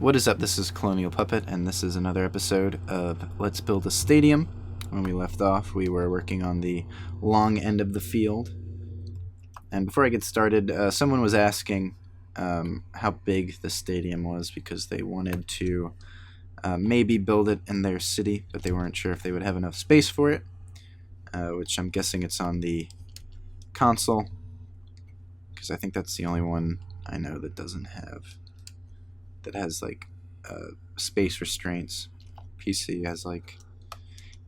What is up? This is Colonial Puppet, and this is another episode of Let's Build a Stadium. When we left off, we were working on the long end of the field. And before I get started, someone was asking how big the stadium was because they wanted to maybe build it in their city, but they weren't sure if they would have enough space for it, which I'm guessing it's on the console, because I think that's the only one I know that has like space restraints. PC has like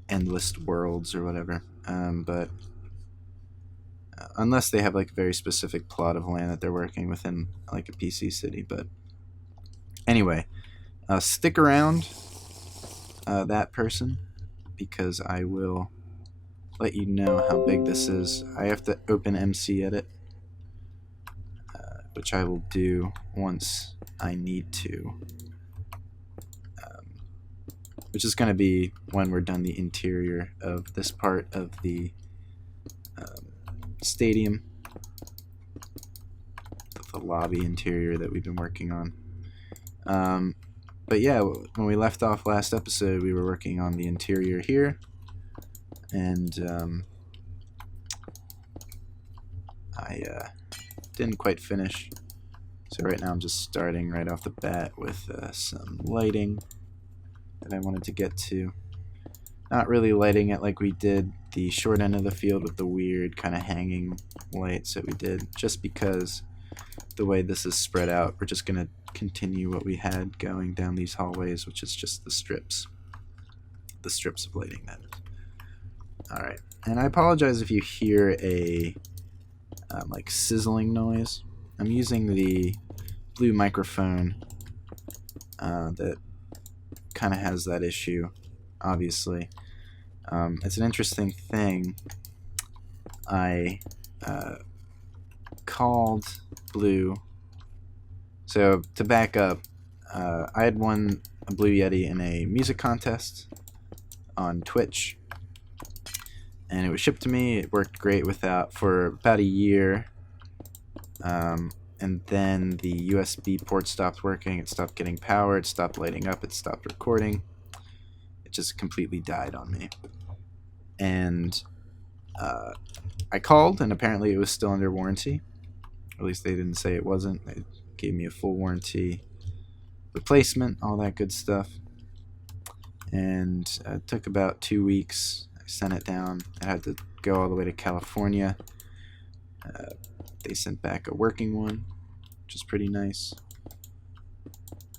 endless worlds or whatever, but unless they have like a very specific plot of land that they're working within like a PC city. But anyway, stick around, that person, because I will let you know how big this is. I have to open MC Edit, which I will do once I need to, which is going to be when we're done the interior of this part of the stadium, the lobby interior that we've been working on. But yeah, when we left off last episode, we were working on the interior here, and I didn't quite finish. So right now I'm just starting right off the bat with some lighting that I wanted to get to. Not really lighting it like we did the short end of the field with the weird kind of hanging lights that we did, just because the way this is spread out, we're just going to continue what we had going down these hallways, which is just the strips of lighting, that is. Alright, and I apologize if you hear a like sizzling noise. I'm using the Blue microphone that kind of has that issue, obviously. It's an interesting thing. I called Blue. So to back up, I had won a Blue Yeti in a music contest on Twitch, and it was shipped to me. It worked great for about a year. And then the USB port stopped working, it stopped getting power, it stopped lighting up, it stopped recording. It just completely died on me. And I called, and apparently it was still under warranty. At least they didn't say it wasn't. They gave me a full warranty replacement, all that good stuff. And it took about 2 weeks. I sent it down. I had to go all the way to California. They sent back a working one, which is pretty nice.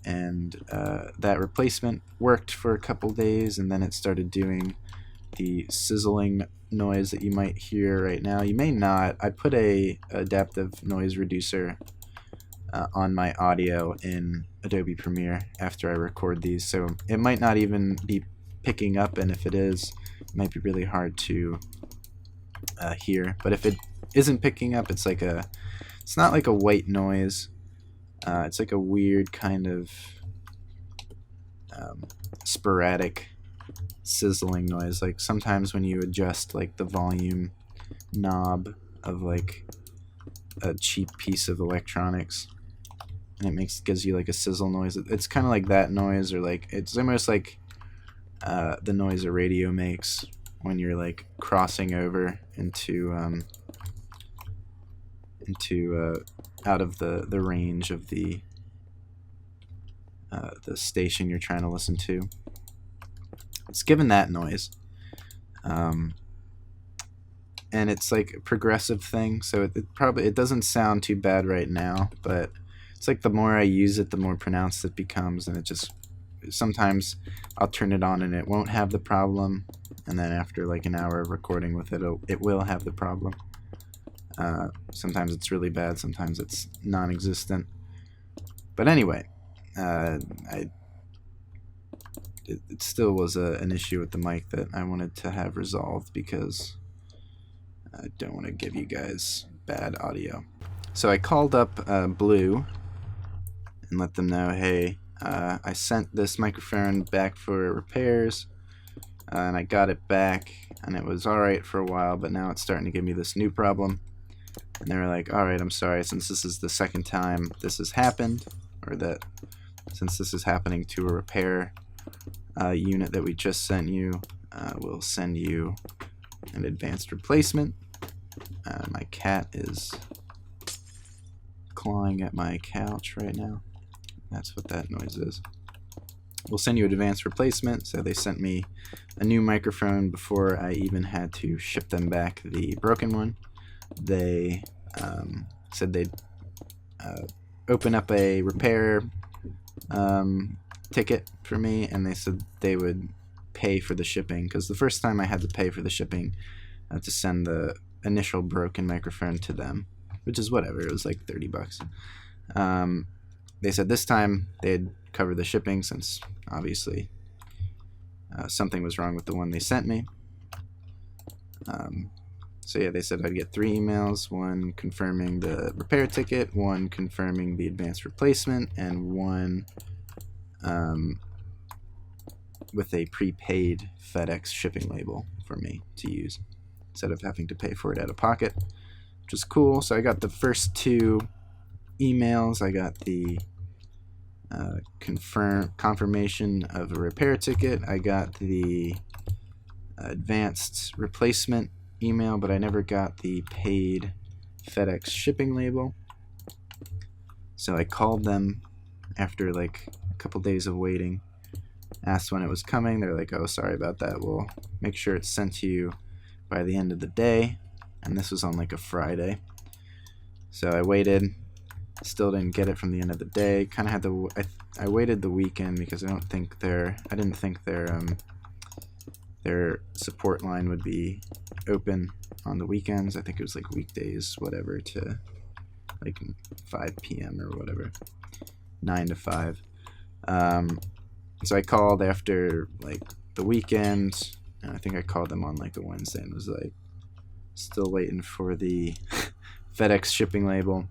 And that replacement worked for a couple days, and then it started doing the sizzling noise that you might hear right now. You may not. I put a adaptive noise reducer on my audio in Adobe Premiere after I record these, so it might not even be picking up, and if it is, it might be really hard to hear. But if it isn't picking up, it's not like a white noise. It's like a weird kind of sporadic sizzling noise. Like sometimes when you adjust like the volume knob of like a cheap piece of electronics, and it gives you like a sizzle noise. It's kind of like that noise, or like it's almost like the noise a radio makes when you're like crossing over into out of the range of the station you're trying to listen to. It's given that noise, and it's like a progressive thing, so it doesn't sound too bad right now, but it's like the more I use it, the more pronounced it becomes, and it just sometimes I'll turn it on and it won't have the problem, and then after like an hour of recording with it, it will have the problem. Sometimes it's really bad, sometimes it's non-existent. But anyway, it still was an issue with the mic that I wanted to have resolved, because I don't want to give you guys bad audio. So I called up Blue and let them know, hey, I sent this microphone back for repairs, and I got it back, and it was alright for a while, but now it's starting to give me this new problem. And they were like, alright, I'm sorry, since this is the second time this has happened, or that since this is happening to a repair unit that we just sent you, we'll send you an advanced replacement. My cat is clawing at my couch right now. That's what that noise is. We'll send you an advanced replacement. So they sent me a new microphone before I even had to ship them back the broken one. They said they'd open up a repair ticket for me, and they said they would pay for the shipping, because the first time I had to pay for the shipping to send the initial broken microphone to them, which is whatever, it was like $30. They said this time they'd cover the shipping, since obviously something was wrong with the one they sent me. So yeah, they said I'd get 3 emails, one confirming the repair ticket, one confirming the advanced replacement, and one with a prepaid FedEx shipping label for me to use, instead of having to pay for it out of pocket, which is cool. So I got the first 2 emails. I got the confirmation of a repair ticket. I got the advanced replacement email, but I never got the paid FedEx shipping label. So I called them after like a couple days of waiting, asked when it was coming. They're like, oh, sorry about that, we'll make sure it's sent to you by the end of the day. And this was on like a Friday. So I waited, still didn't get it from the end of the day. Kind of had to I waited the weekend, because I didn't think their support line would be open on the weekends. I think it was like weekdays, whatever, to like 5 p.m. or whatever, 9 to 5. So I called after like the weekend, and I think I called them on like a Wednesday and was like, still waiting for the FedEx shipping label.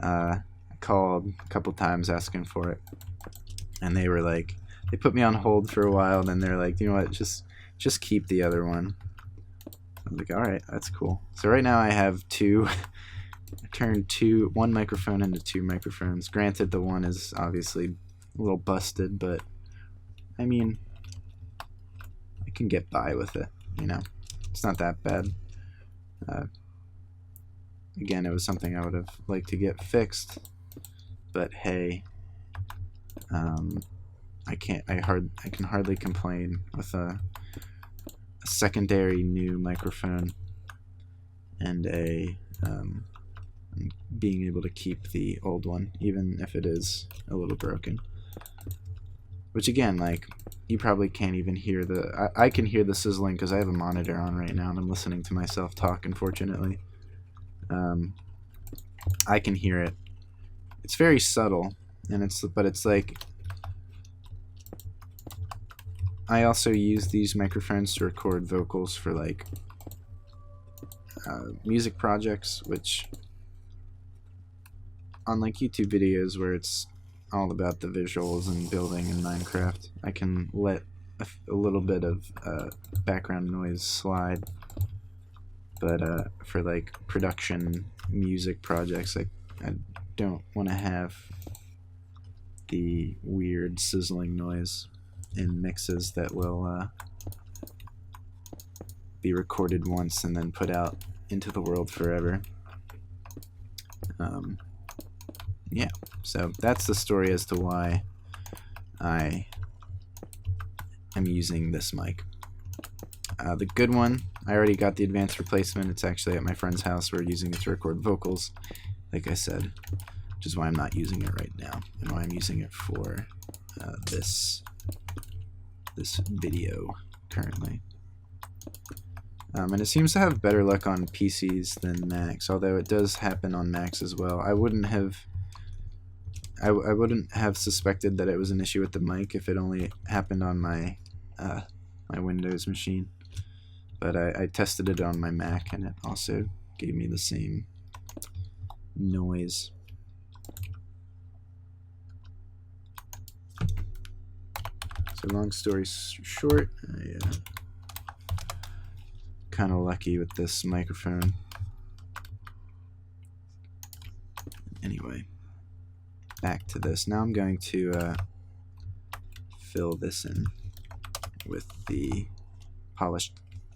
I called a couple times asking for it, and they were like, they put me on hold for a while, and then they're like, you know what, just keep the other one. I was like, all right, that's cool. So right now I have 2. I turned 1 microphone into 2 microphones. Granted, the one is obviously a little busted, but I mean, I can get by with it, you know. It's not that bad. Again, it was something I would have liked to get fixed, but hey, I can hardly complain with a secondary new microphone and being able to keep the old one, even if it is a little broken. Which again, like, you probably can't even hear I can hear the sizzling because I have a monitor on right now and I'm listening to myself talk, unfortunately. I can hear it. It's very subtle, but it's like, I also use these microphones to record vocals for like music projects, which on like YouTube videos where it's all about the visuals and building in Minecraft, I can let a little bit of background noise slide, but for like production music projects, I don't want to have the weird sizzling noise in mixes that will be recorded once and then put out into the world forever. Yeah, so that's the story as to why I am using this mic. The good one, I already got the advanced replacement. It's actually at my friend's house. We're using it to record vocals, like I said, which is why I'm not using it right now, and why I'm using it for this video currently. And it seems to have better luck on PCs than Macs, although it does happen on Macs as well. I wouldn't have suspected that it was an issue with the mic if it only happened on my my Windows machine. But I tested it on my Mac, and it also gave me the same noise. So long story short, I kind of lucky with this microphone. Anyway, back to this. Now I'm going to fill this in with the polished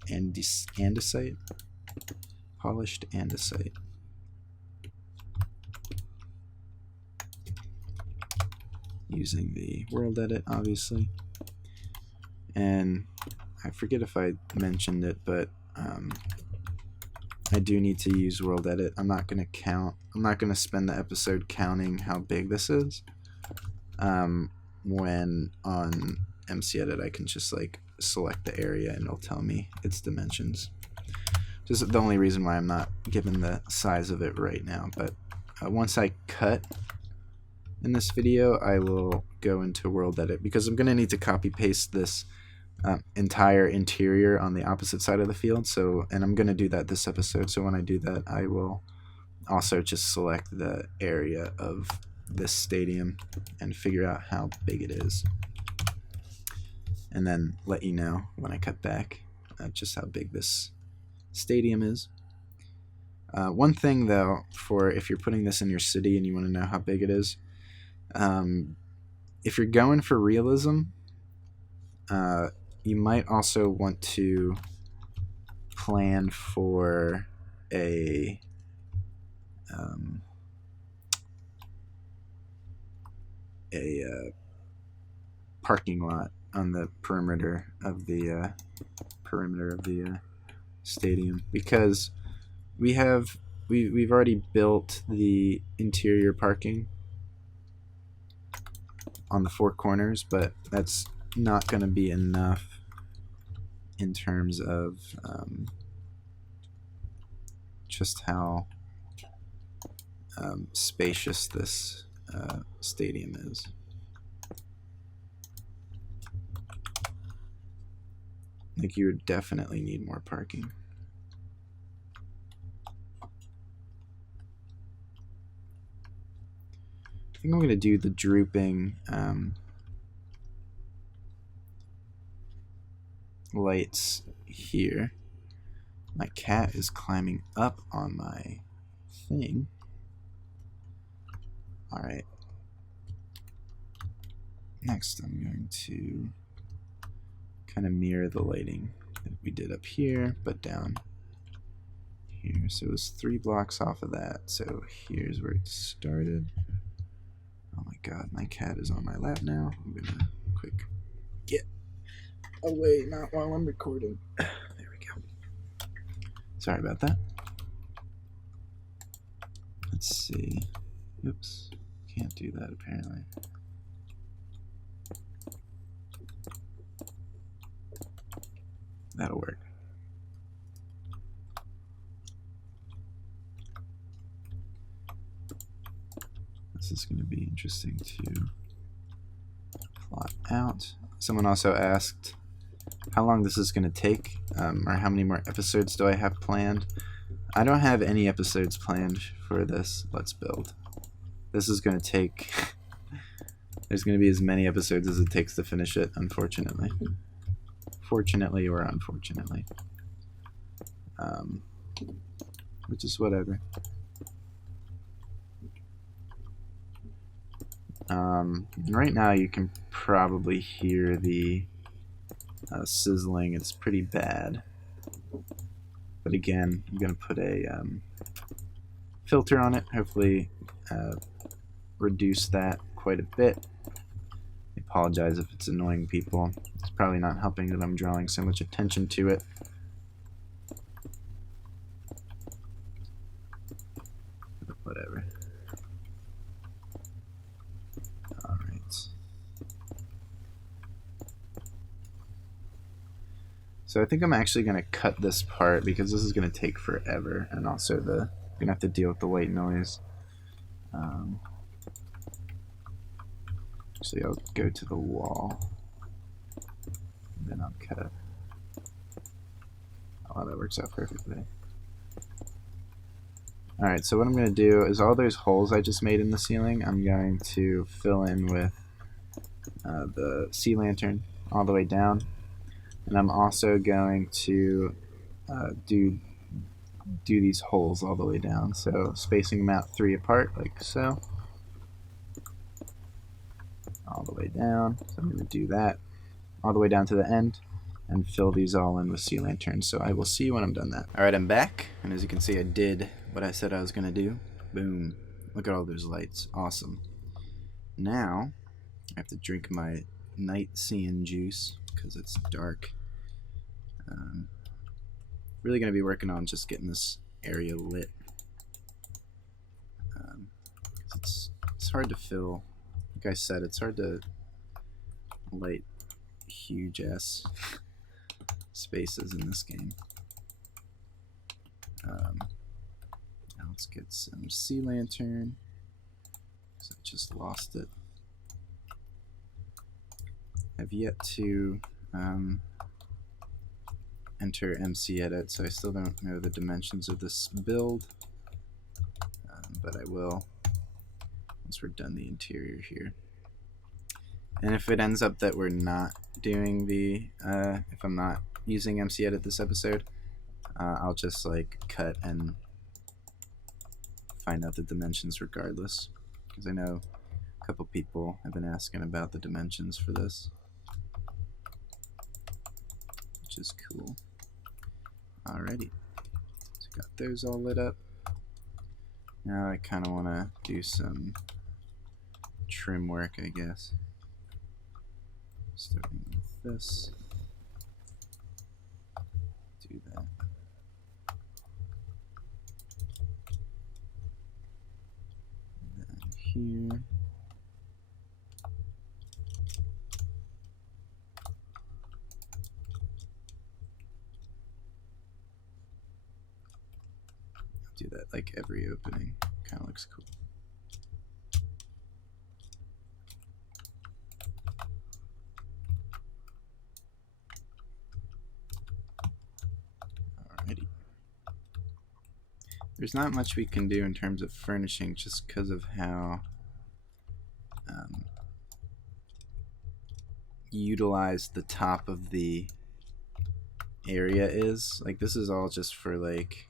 andesite. Polished andesite. Using the world edit, obviously. And I forget if I mentioned it, but I do need to use world edit. I'm not going to spend the episode counting how big this is. When on MC Edit, I can just like select the area and it'll tell me its dimensions. Just the only reason why I'm not given the size of it right now. But once I cut in this video, I will go into world edit because I'm going to need to copy paste this entire interior on the opposite side of the field. So, and I'm going to do that this episode. So when I do that, I will also just select the area of this stadium and figure out how big it is. And then let you know when I cut back just how big this stadium is. One thing though, for if you're putting this in your city and you want to know how big it is, if you're going for realism, you might also want to plan for a parking lot on the perimeter of the stadium, because we've already built the interior parking on the four corners, but that's not going to be enough in terms of just how spacious this stadium is. Like, you would definitely need more parking. I think I'm going to do the drooping lights here. My cat is climbing up on my thing. Alright. Next, I'm going to kind of mirror the lighting that we did up here, but down here. So it was 3 blocks off of that. So here's where it started. Oh my god, my cat is on my lap now. I'm gonna quick get away, not while I'm recording. There we go. Sorry about that. Let's see. Oops. Can't do that apparently. That'll work. This is going to be interesting to plot out. Someone also asked how long this is going to take, or how many more episodes do I have planned. I don't have any episodes planned for this Let's Build. This is going to take... There's going to be as many episodes as it takes to finish it, unfortunately. Fortunately or unfortunately. Which is whatever. Right now you can probably hear the sizzling. It's pretty bad. But again, I'm going to put a filter on it. Hopefully reduce that quite a bit. I apologize if it's annoying people. It's probably not helping that I'm drawing so much attention to it. But whatever. Alright. So I think I'm actually going to cut this part because this is going to take forever, and also I'm going to have to deal with the white noise. Actually, I'll go to the wall, and then I'll cut. Oh, that works out perfectly. Alright, so what I'm going to do is all those holes I just made in the ceiling, I'm going to fill in with the sea lantern all the way down. And I'm also going to do these holes all the way down, so spacing them out 3 apart, like so. way down. So I'm going to do that all the way down to the end and fill these all in with sea lanterns. So I will see you when I'm done that. Alright, I'm back, and as you can see, I did what I said I was going to do. Boom. Look at all those lights. Awesome. Now, I have to drink my night seeing juice because it's dark. Really going to be working on just getting this area lit. It's hard to fill. Like I said, it's hard to light huge ass spaces in this game. Now let's get some sea lantern. So I just lost it. I've yet to enter MC Edit, so I still don't know the dimensions of this build, but I will once we're done the interior here. And if it ends up that we're not doing the, if I'm not using MC Edit this episode, I'll just like cut and find out the dimensions regardless, because I know a couple people have been asking about the dimensions for this, which is cool. Alrighty, so got those all lit up. Now I kind of want to do some trim work, I guess. Starting with this. Do that. And then here. Do that like every opening. Kind of looks cool. Alrighty. There's not much we can do in terms of furnishing just because of how utilized the top of the area is. Like, this is all just for like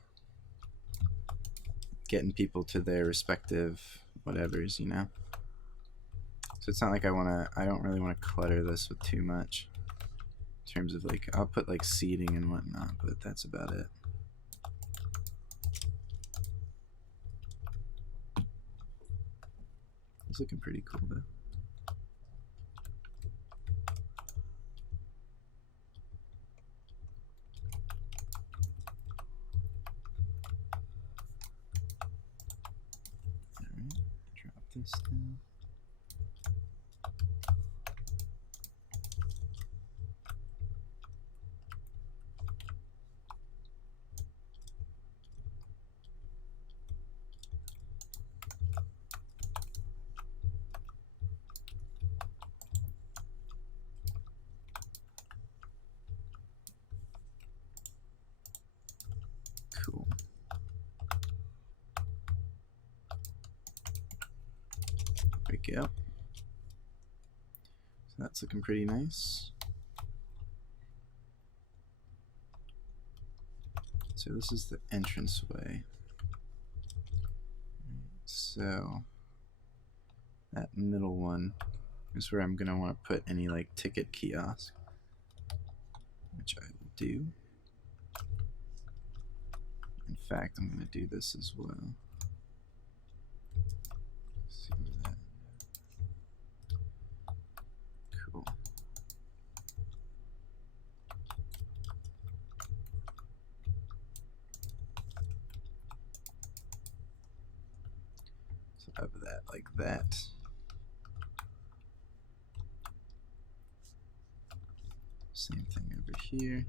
getting people to their respective whatevers, you know? So it's not like I don't really want to clutter this with too much in terms of like, I'll put like seating and whatnot, but that's about it. It's looking pretty cool though. Alright, drop this down. Cool. There we go. So that's looking pretty nice. So this is the entranceway. So that middle one is where I'm gonna want to put any like ticket kiosk, which I will do. In fact, I'm gonna do this as well. Let's see where that. Cool. So have that like that. Same thing over here.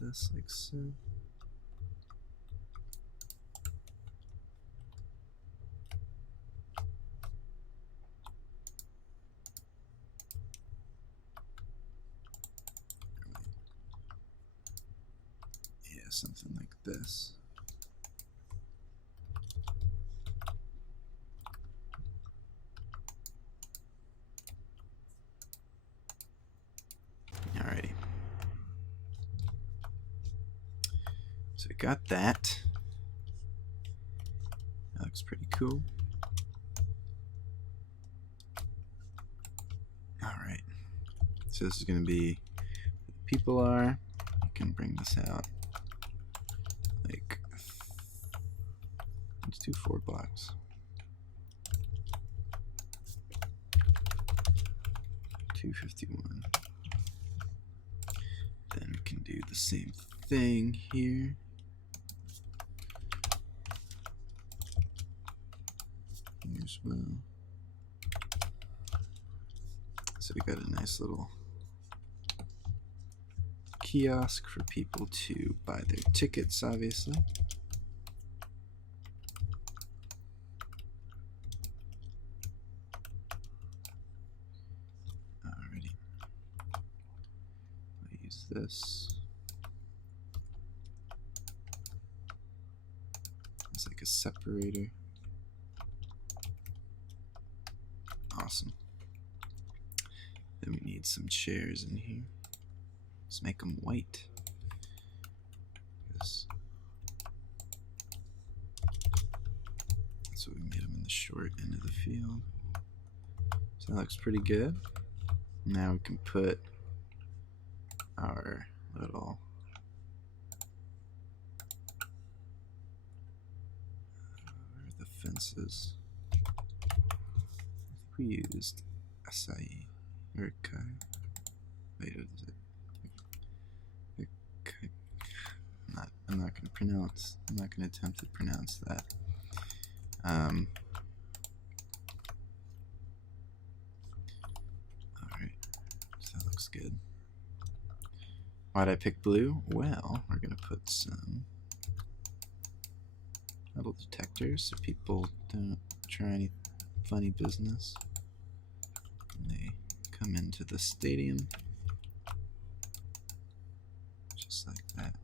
This like so. Yeah, something like this. So we got that. That looks pretty cool. Alright. So this is going to be where the people are. I can bring this out. Like, let's do 4 blocks. 251. Then we can do the same thing here. Here as well. So we got a nice little kiosk for people to buy their tickets, obviously. Alrighty. I'll use this. It's like a separator. Awesome. Then we need some chairs in here. Let's make them white. That's what we made them in the short end of the field. So that looks pretty good. Now we can put our little where are the fences? I think we used acai or kai. Wait, what is it? I'm not going to pronounce. I'm not going to attempt to pronounce that. Alright, so that looks good. Why'd I pick blue? Well, we're going to put some metal detectors so people don't try any funny business when they come into the stadium. Just like that.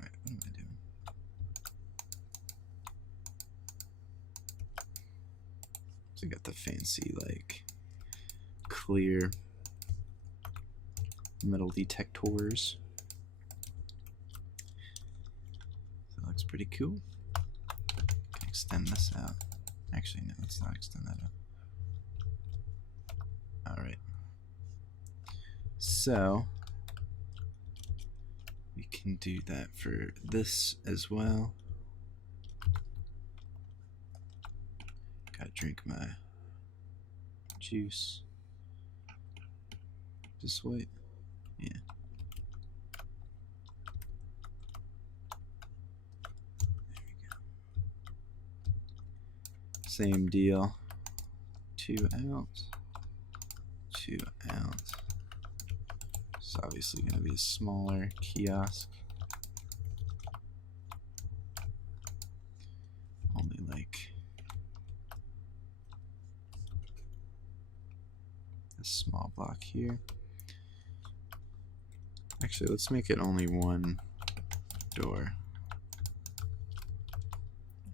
Alright, what am I doing? So we got the fancy, like, clear metal detectors. That looks pretty cool. Can extend this out. Actually, no, let's not extend that out. Alright. So, we can do that for this as well. Gotta drink my juice. Just wait. Yeah. There we go. Same deal. 2 ounce. 2 ounce. It's obviously going to be a smaller kiosk. Only like a small block here. Actually, let's make it only 1 door.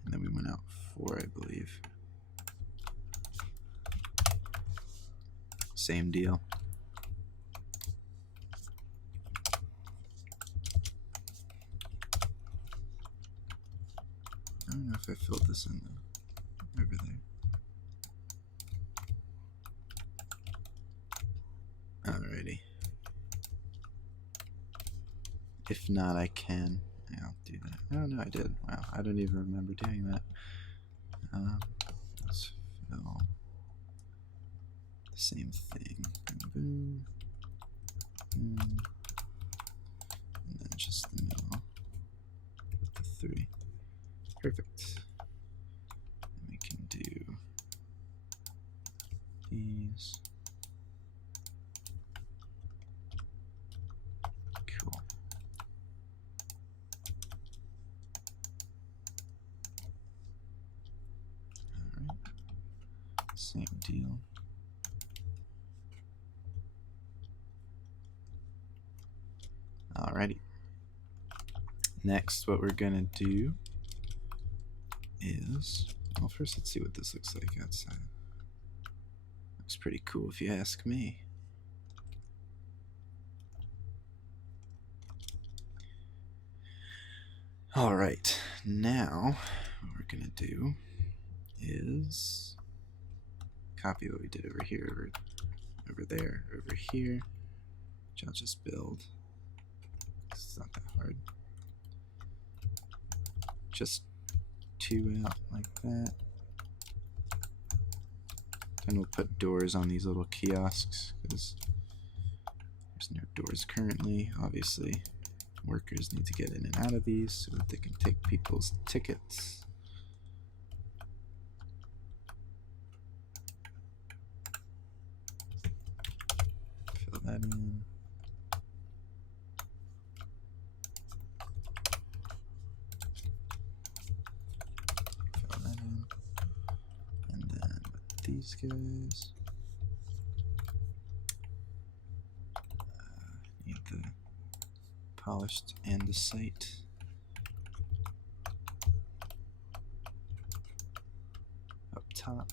And then we went out 4, I believe. Same deal. I don't know if I filled this in though. Over there. Alrighty. If not, I can. I'll do that. Oh no, I did. Wow, I don't even remember doing that. Let's fill the same thing. Boom, boom, and then just the middle with the 3. Perfect. And we can do these. Cool. Alright. Same deal. Alrighty. Next, what we're gonna do is, well, first let's see what this looks like outside. Looks pretty cool if you ask me. Alright, now what we're gonna do is copy what we did over here, over there, over here, which I'll just build. It's not that hard. Just 2 out like that. Then we'll put doors on these little kiosks because there's no doors currently. Obviously, workers need to get in and out of these so that they can take people's tickets. Fill that in. Fill that in. And then with these guys, need the polished andesite. Up top.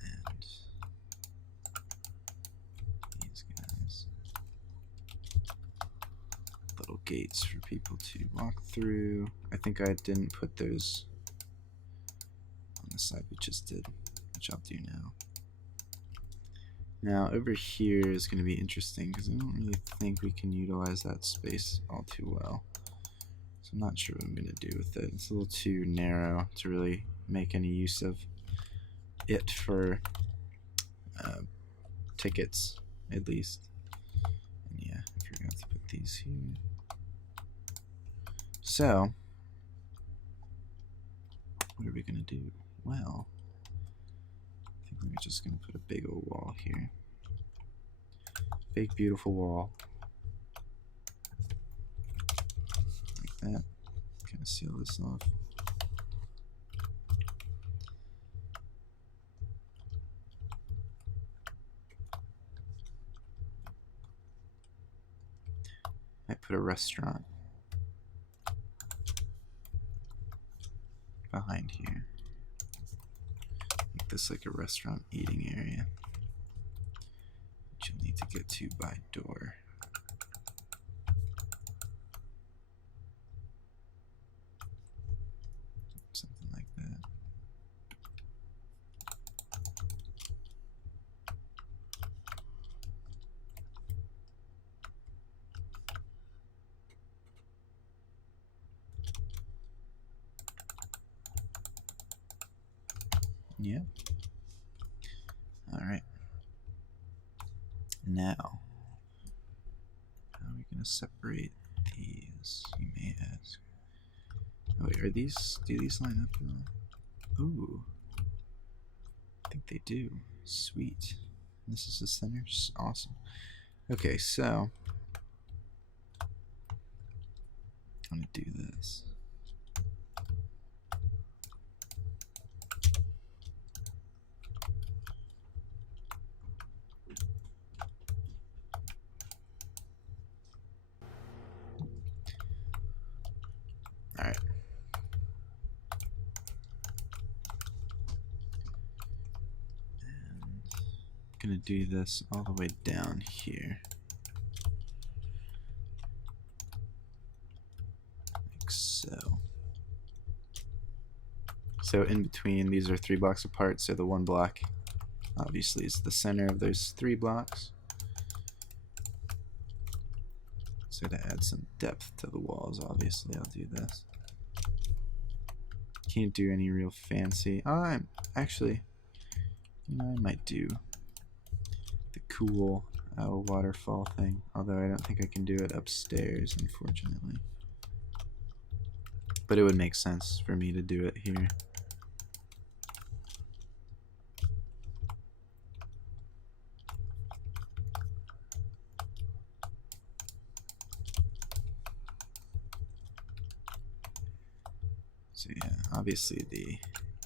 And these guys. Little gates for people to walk through. I think I didn't put those on the side we just did, which I'll do now. Now over here is going to be interesting because I don't really think we can utilize that space all too well. So I'm not sure what I'm going to do with it. It's a little too narrow to really make any use of it for tickets, at least. And yeah, I forgot to put these here. So, what are we going to do? Well, I think we're just going to put a big old wall here. Big, beautiful wall. Like that. Kind of seal this off. I put a restaurant behind here. Make this like a restaurant eating area, which you'll need to get to by door. Something like that. Yeah. Alright. Now, how are we going to separate these, you may ask? Oh wait, do these line up at all? Ooh. I think they do. Sweet. This is the center? Awesome. Okay, so I'm going to do this. Alright. And I'm going to do this all the way down here. Like so. So in between, these are 3 blocks apart, so the 1 block obviously is the center of those 3 blocks. So to add some depth to the walls, obviously I'll do this. Can't do any real fancy. Oh, I'm actually, you know, I might do the cool waterfall thing, although I don't think I can do it upstairs, unfortunately. But it would make sense for me to do it here. So yeah, obviously the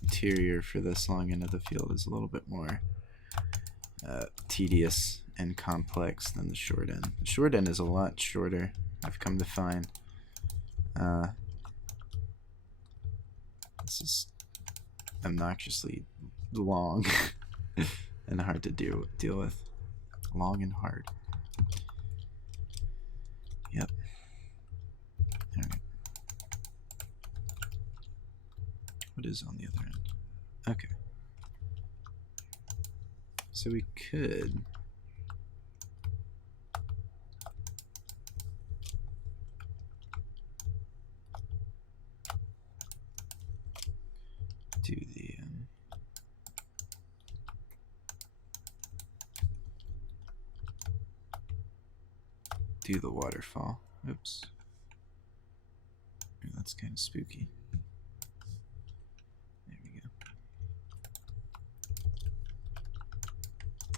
interior for this long end of the field is a little bit more tedious and complex than the short end. The short end is a lot shorter, I've come to find. This is obnoxiously long and hard to deal with. Long and hard. Yep. Alright. What is on the other end? Okay. So we could do the waterfall. Oops. Ooh, that's kind of spooky. There we go.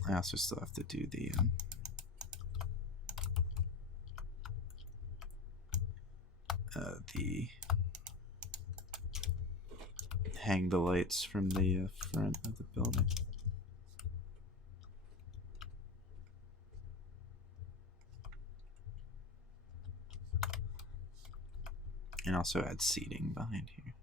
I also still have to do the hang the lights from the front of the building. And also add seating behind here.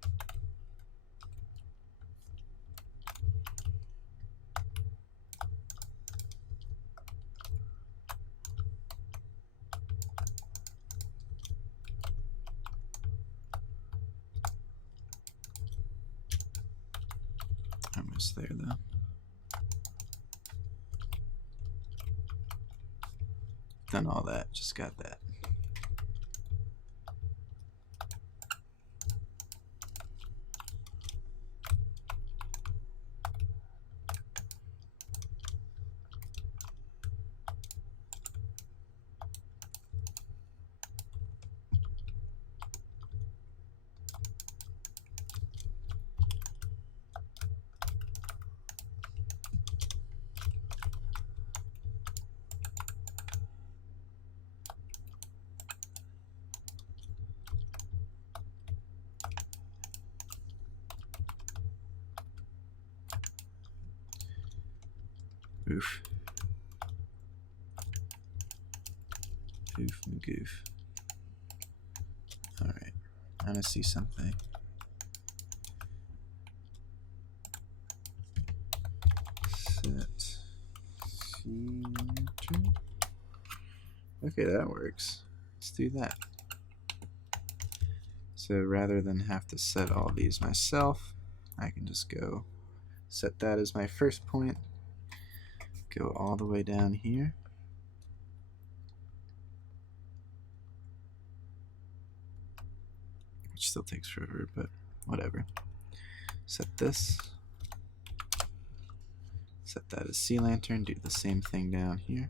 Almost there though. Done all that, just got that. Oof. Oof and goof. Alright. I want to see something. Set center. Okay, that works. Let's do that. So rather than have to set all these myself, I can just go set that as my first point. Go all the way down here. Which still takes forever, but whatever. Set this. Set that as sea lantern. Do the same thing down here.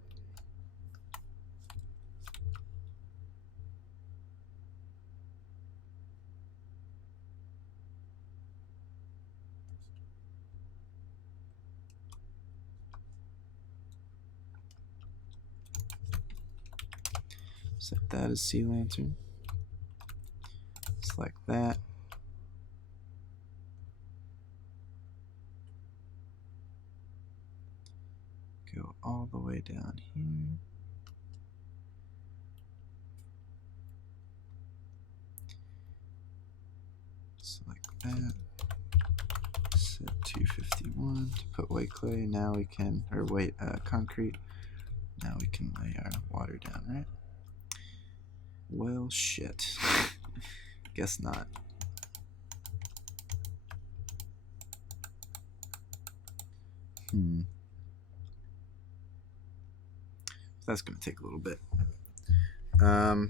Set that as sea lantern. Select that. Go all the way down here. Select that. Set 251 to put white clay. Now we can, or white concrete. Now we can lay our water down, right? Well, shit. Guess not. That's gonna take a little bit. How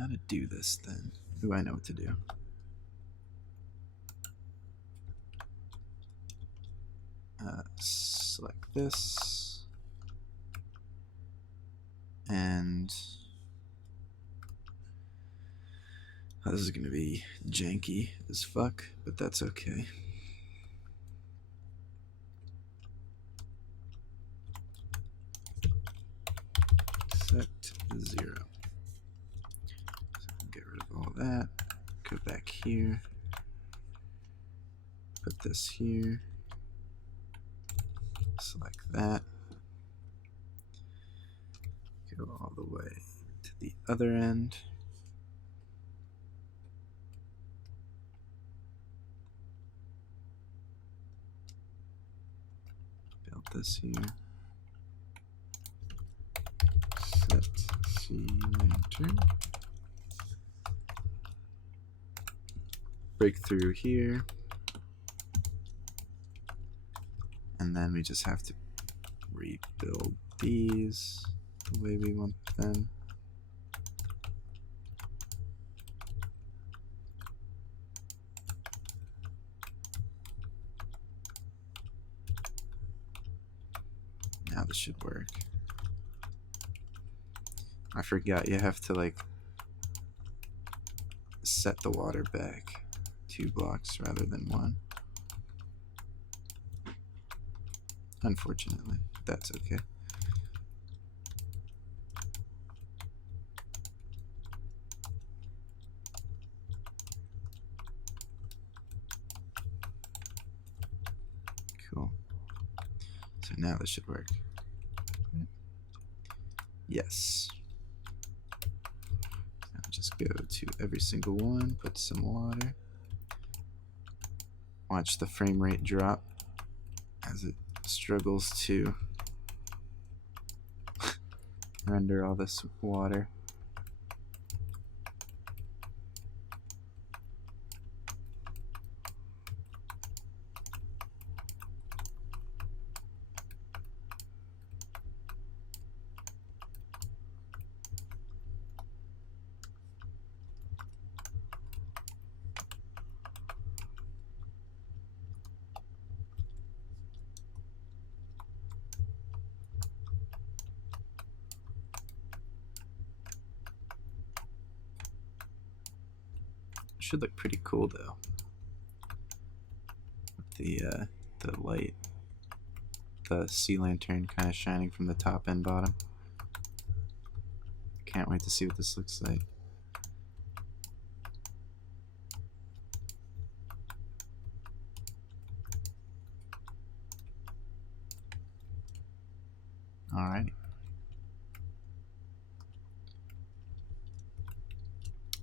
to do this then? Ooh, I know what to do. Select this. And this is gonna be janky as fuck, but that's okay. Set 0. So get rid of all that. Go back here. Put this here. Select that. Go all the way to the other end. . this here. Set sea lantern. Break through here. And then we just have to rebuild these the way we want them. Now this should work. I forgot you have to like set the water back 2 blocks rather than 1. Unfortunately, that's okay. Cool. So now this should work. Yes. Now just go to every single one, put some water. Watch the frame rate drop as it struggles to render all this water. Should look pretty cool though. The light, the sea lantern kind of shining from the top and bottom. Can't wait to see what this looks like. Alrighty.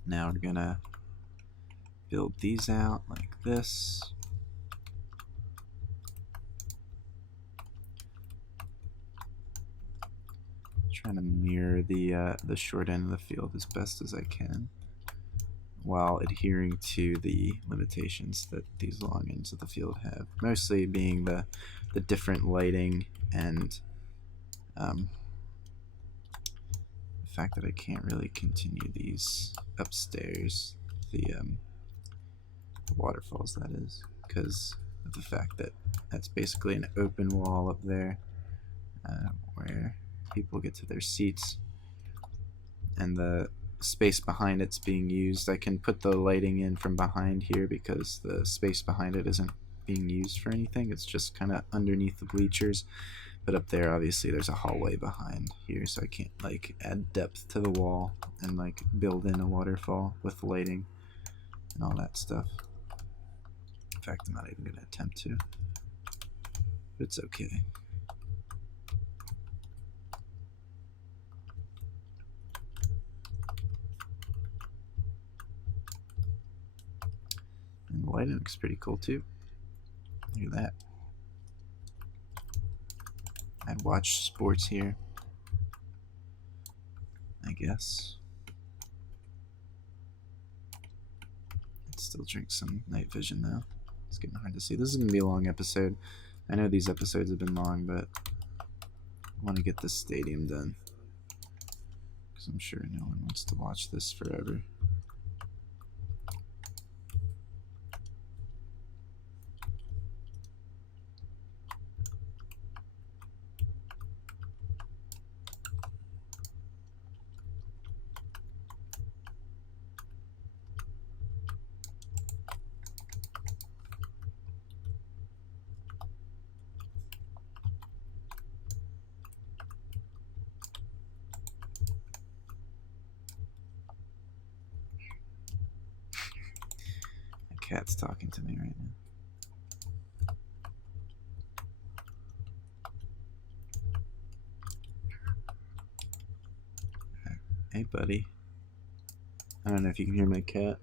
Now we're gonna build these out like this. Trying to mirror the short end of the field as best as I can, while adhering to the limitations that these long ends of the field have. Mostly being the different lighting and the fact that I can't really continue these upstairs, the waterfalls that is, because of the fact that that's basically an open wall up there where people get to their seats, and the space behind it's being used. I can put the lighting in from behind here because the space behind it isn't being used for anything. It's just kind of underneath the bleachers. But up there, obviously, there's a hallway behind here, so I can't like add depth to the wall and like build in a waterfall with lighting and all that stuff. In fact, I'm not even going to attempt to. But it's okay. And the lighting looks pretty cool too. Look at that. I'd watch sports here, I guess. I'd still drink some night vision though. It's getting hard to see. This is going to be a long episode. I know these episodes have been long, but I want to get this stadium done, because I'm sure no one wants to watch this forever. Cat's talking to me right now. Hey, buddy. I don't know if you can hear my cat.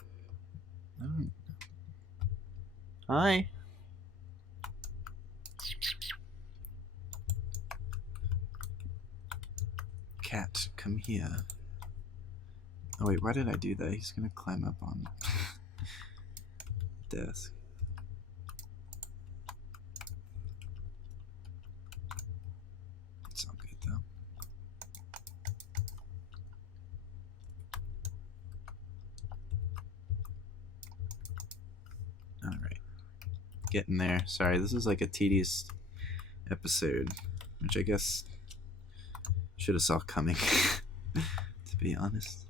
Hi. cat, come here. Oh wait, why did I do that? He's gonna climb up on the desk. It's all good though. Alright. Getting there. Sorry, this is like a tedious episode, which I guess should have saw coming, to be honest.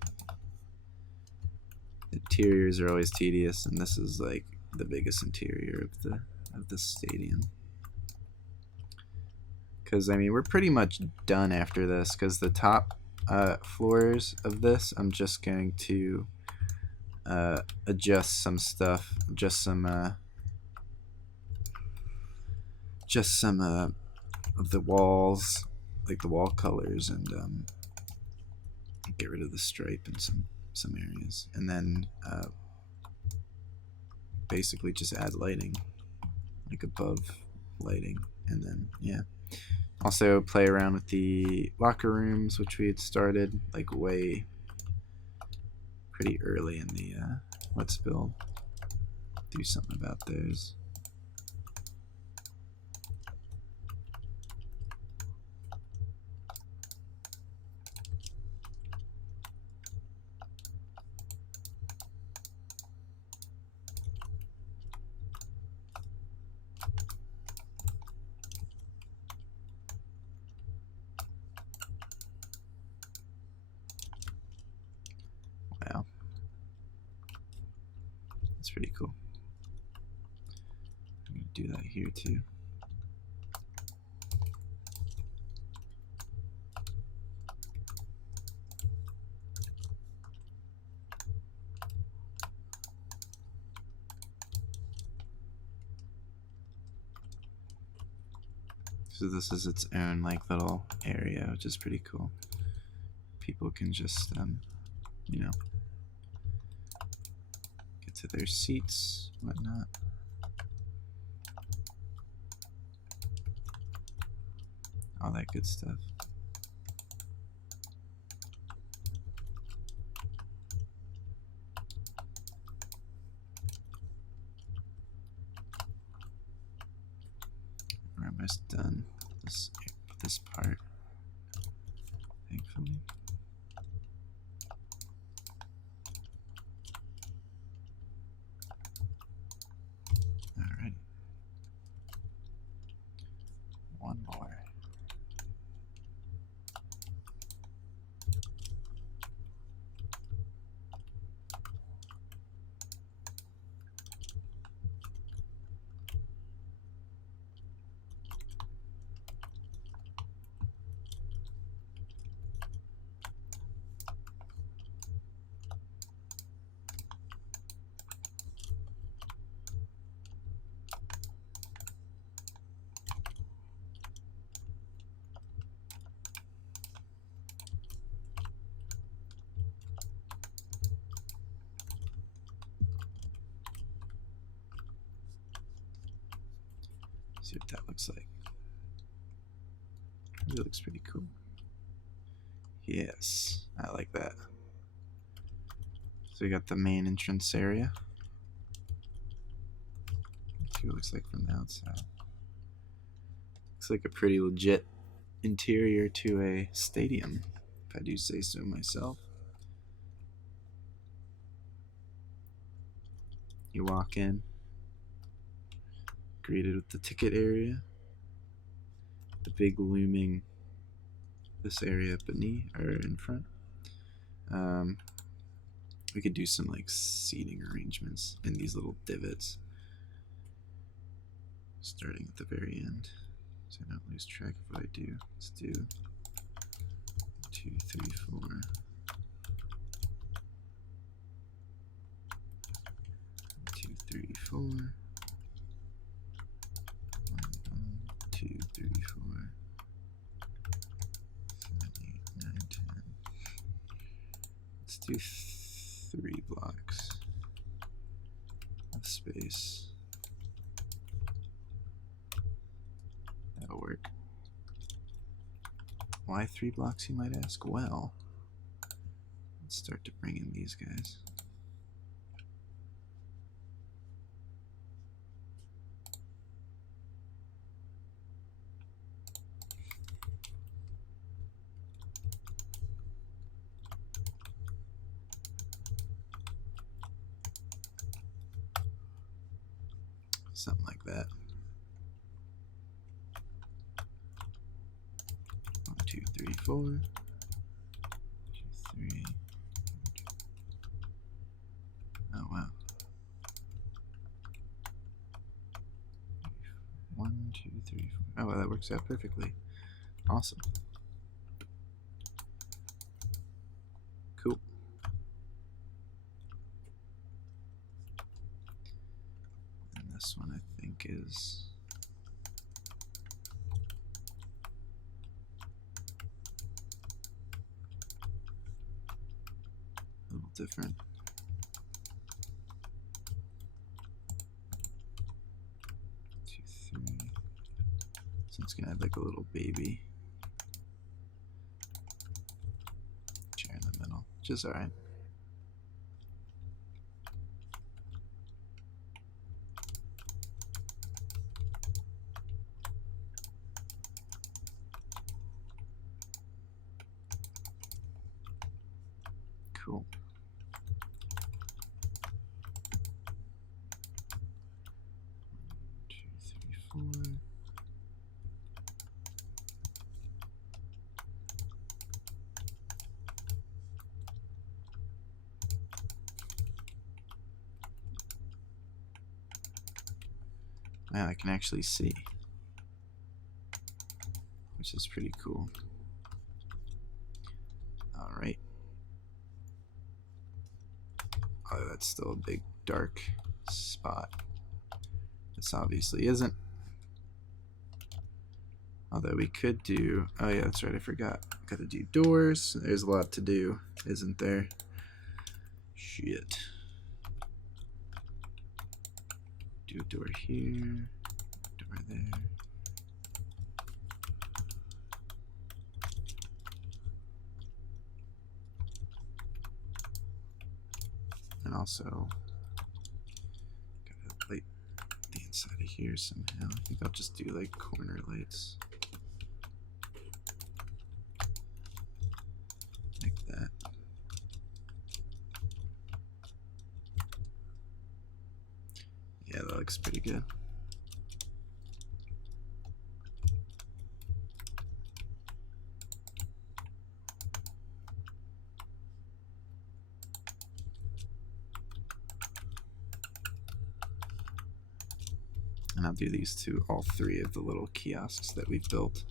Interiors are always tedious, and this is like the biggest interior of the stadium. Because I mean, we're pretty much done after this. Because the top floors of this, I'm just going to adjust some stuff, just some of the walls, like the wall colors, and get rid of the stripe in some areas, and then basically just add lighting, like above lighting, and then yeah. Also play around with the locker rooms, which we had started like pretty early in the Let's Build. Do something about those. Wow. That's pretty cool. I'm going to do that here too. So this is its own like little area, which is pretty cool. People can just, you know, get to their seats, whatnot. All that good stuff. We're almost done this part, thankfully. Alright. One more. See what that looks like. It looks pretty cool. Yes, I like that. So we got the main entrance area. Let's see what it looks like from the outside. Looks like a pretty legit interior to a stadium, if I do say so myself. You walk in, greeted with the ticket area, the big looming this area beneath or in front. We could do some like seating arrangements in these little divots, starting at the very end, so I don't lose track of what I do. Let's do 2, 3, 4. 2, 3, 4. 1, 2, 3, 4. 7, 8, 9, 10. Let's do 3 blocks of space. That'll work. Why 3 blocks, you might ask? Well, let's start to bring in these guys. Something like that. 1, 2, 3, 4. 2, 3. Oh wow. 1, 2, 3, 4. Oh well, that works out perfectly. Awesome. Cool. And this one I think is a little different. 2, 3. So it's gonna have like a little baby chair in the middle, which is alright. Cool. Two, three, four. Wow, I can actually see, which is pretty cool. Alright. Oh, that's still a big dark spot. This obviously isn't. Although we could do, oh yeah, that's right, I forgot. Gotta do doors. There's a lot to do, isn't there? Shit. Do a door here, door there. And also, gotta light the inside of here somehow. I think I'll just do like corner lights. Like that. Yeah, that looks pretty good. And I'll do these to all 3 of the little kiosks that we've built.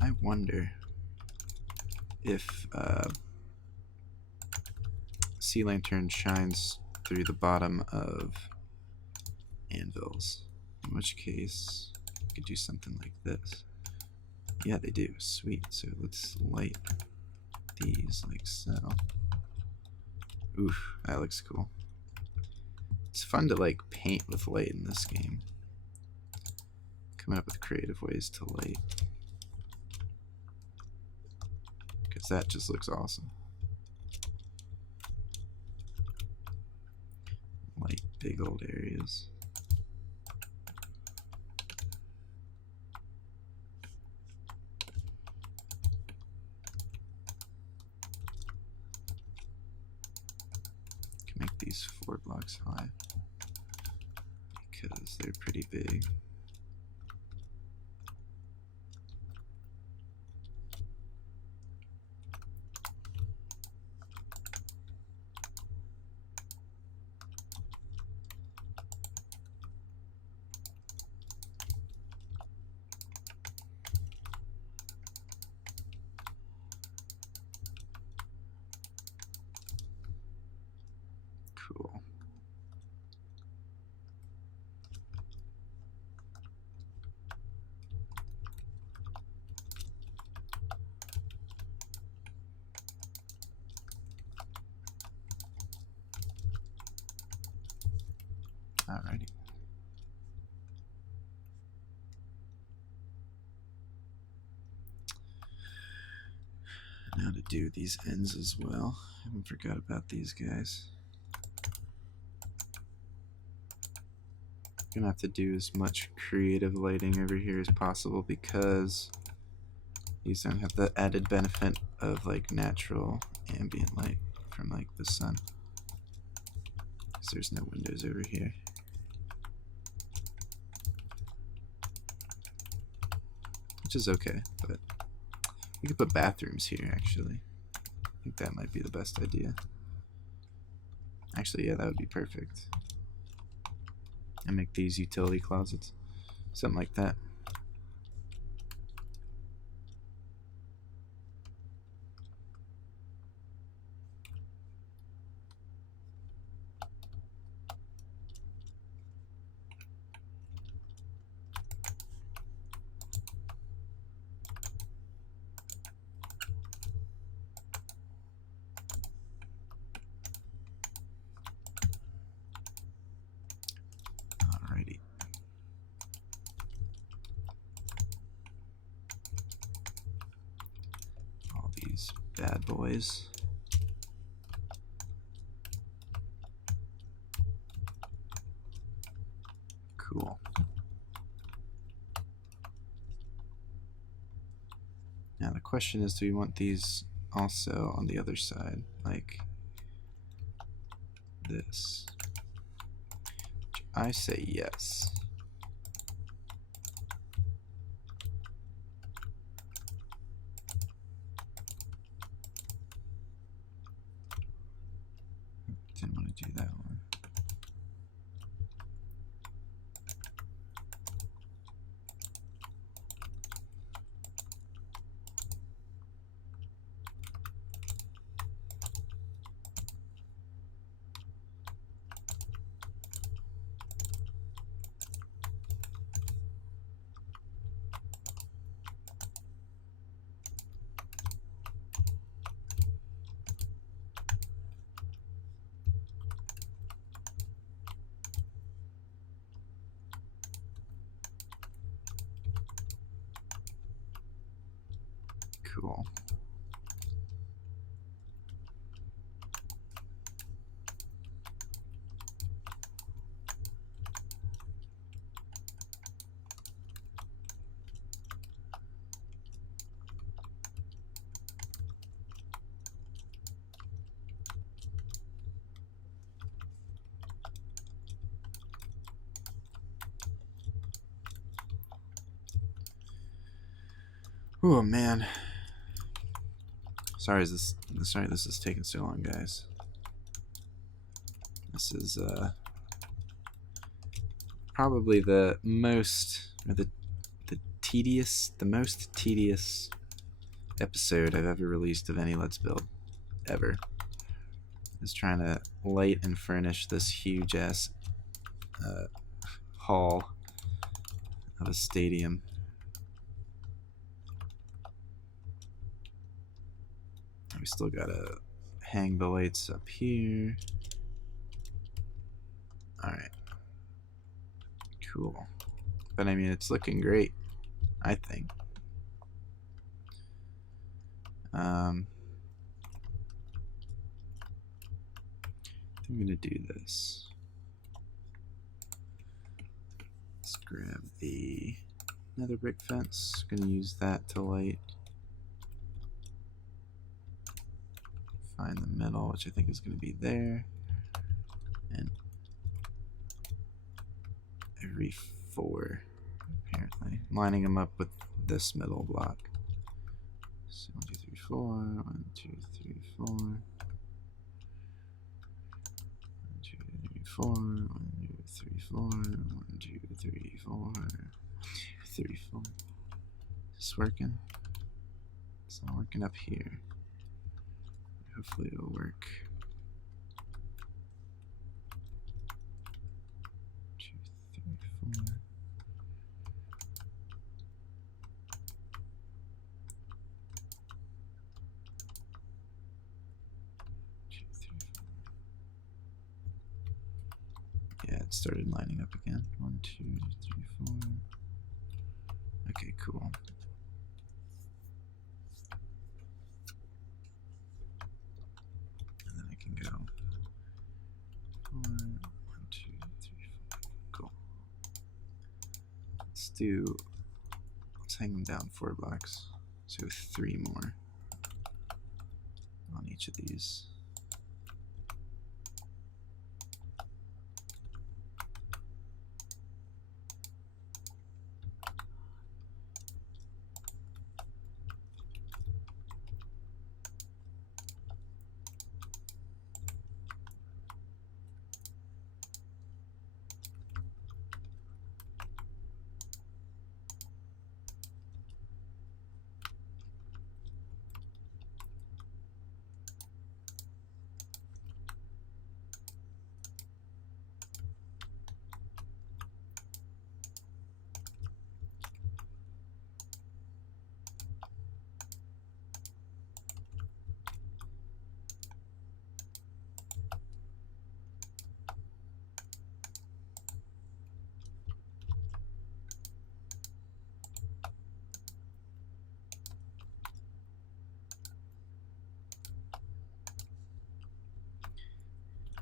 I wonder if Sea Lantern shines through the bottom of anvils. In which case, we could do something like this. Yeah, they do. Sweet. So let's light these like so. Oof, that looks cool. It's fun to like paint with light in this game. Coming up with creative ways to light. Because that just looks awesome. Light big old areas. Can make these 4 blocks high because they're pretty big. Cool. Alrighty. Now to do these ends as well. I haven't forgot about these guys. Gonna have to do as much creative lighting over here as possible because these don't have the added benefit of like natural ambient light from like the sun. Because there's no windows over here. Which is okay, but we could put bathrooms here actually. I think that might be the best idea. Actually, yeah, that would be perfect. And make these utility closets. Something like that. Alrighty. All these bad boys. Cool. Now the question is, do we want these also on the other side, like this? I say yes. Didn't want to do that one. Cool. Oh man. Sorry this is taking so long, guys. This is probably the most the most tedious episode I've ever released of any Let's Build ever. Is trying to light and furnish this huge ass hall of a stadium. We still gotta hang the lights up here. Alright. Cool. But I mean, it's looking great, I think. I'm gonna do this. Let's grab the nether brick fence. Gonna use that to light. Find the middle, which I think is gonna be there. And every 4, apparently. Lining them up with this middle block. So 1, 2, 3, 4. 1, 2, 3, 4. 1, 2, 3, 4. 1, 2, 3, 4. 1, 2, 3, 4. 1, 2, 3, 4. Is this working? It's not working up here. Hopefully it'll work. 2, 3, 4. 2, 3, 4. Yeah, it started lining up again. 1, 2, 3, 4. Okay, cool. And then I can go 4, 1, 2, 3, 4. Cool. Let's hang them down 4 blocks. So 3 more on each of these.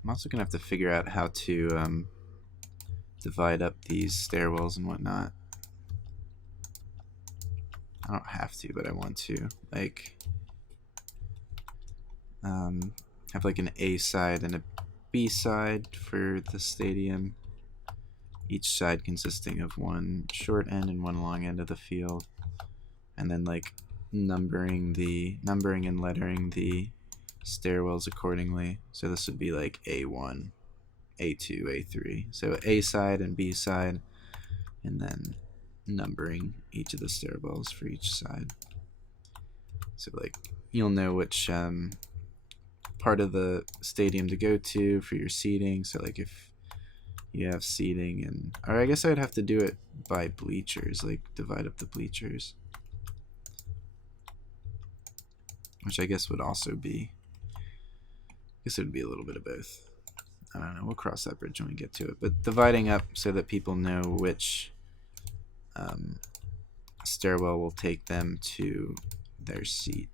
I'm also going to have to figure out how to divide up these stairwells and whatnot. I don't have to, but I want to. Like, have like an A side and a B side for the stadium. Each side consisting of one short end and one long end of the field. And then like numbering and lettering the stairwells accordingly. So this would be like A1, A2, A3. So A side and B side, and then numbering each of the stairwells for each side. So like you'll know which part of the stadium to go to for your seating. So like if you have seating, and or I guess I'd have to do it by bleachers, like divide up the bleachers, which I guess would also be, I guess it would be a little bit of both. I don't know, we'll cross that bridge when we get to it. But dividing up so that people know which stairwell will take them to their seat,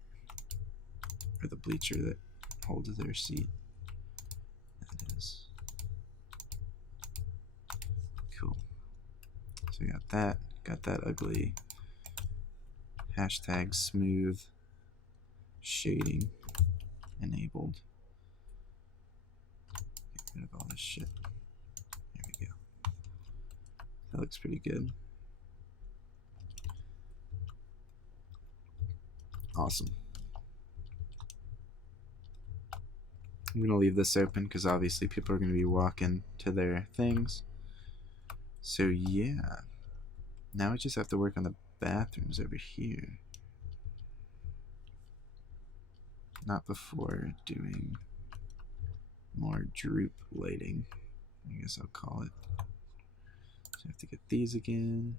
or the bleacher that holds their seat. That is cool. So we got that ugly hashtag smooth shading enabled. Get rid of all this shit. There we go. That looks pretty good. Awesome. I'm going to leave this open because obviously people are going to be walking to their things. So yeah. Now we just have to work on the bathrooms over here. Not before doing more droop lighting, I guess I'll call it. So I have to get these again.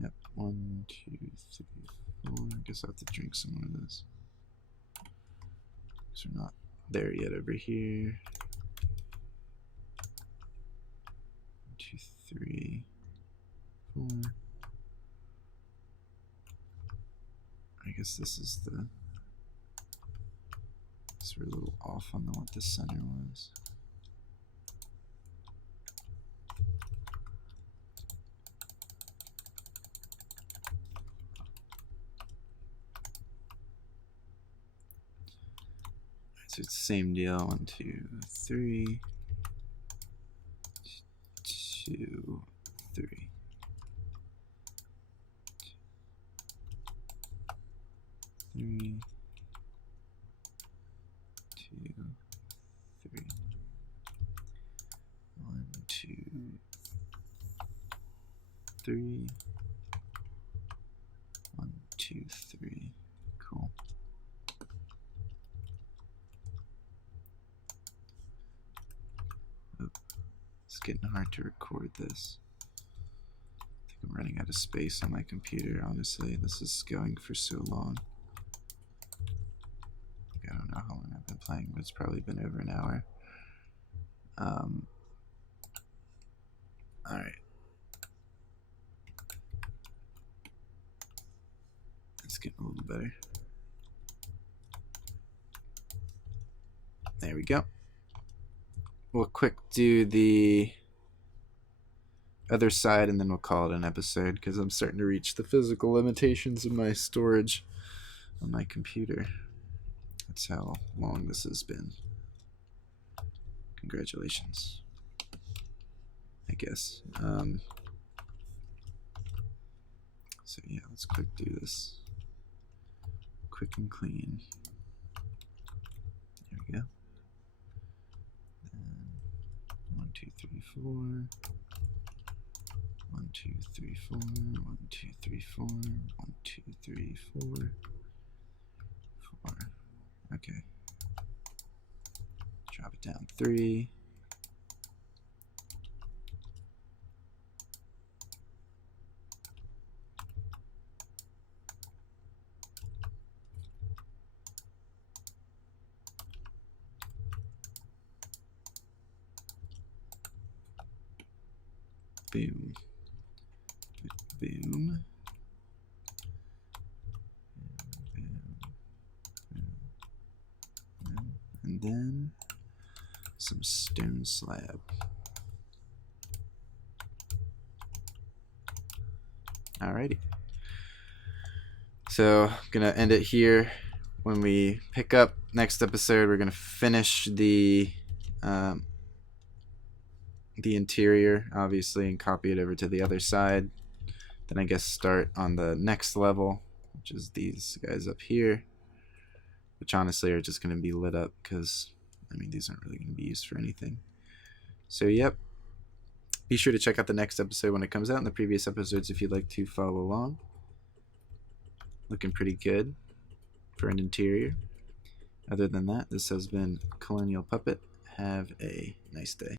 Yep, 1, 2, 3, 4. I guess I have to drink some more of this. So we're not there yet over here. 1, 2, 3, 4. I guess this is the. So we're a little off on what the center was. So it's the same deal. 1, 2, 3. 2, 3. 3, 2, 3. 1, 2, 3. 1, 2, 3. Cool. Oh, it's getting hard to record this. I think I'm running out of space on my computer, honestly. This is going for so long. I don't know how long I've been playing, but it's probably been over an hour. Alright. It's getting a little better. There we go. We'll quick do the other side and then we'll call it an episode because I'm starting to reach the physical limitations of my storage on my computer. That's how long this has been. Congratulations, I guess. So yeah, let's quick do this. Quick and clean. There we go. 1, 2, 3, 4. 1, 2, 3, 4. 1, 2, 3, 4. 1, 2, 3, 4. 4. Okay. Drop it down 3. Boom. Boom. And then some stone slab. Alrighty. So I'm gonna end it here. When we pick up next episode, we're gonna finish the interior, obviously, and copy it over to the other side. Then I guess start on the next level, which is these guys up here, which honestly are just going to be lit up because, I mean, these aren't really going to be used for anything. So, yep. Be sure to check out the next episode when it comes out and the previous episodes if you'd like to follow along. Looking pretty good for an interior. Other than that, this has been Colonial Puppet. Have a nice day.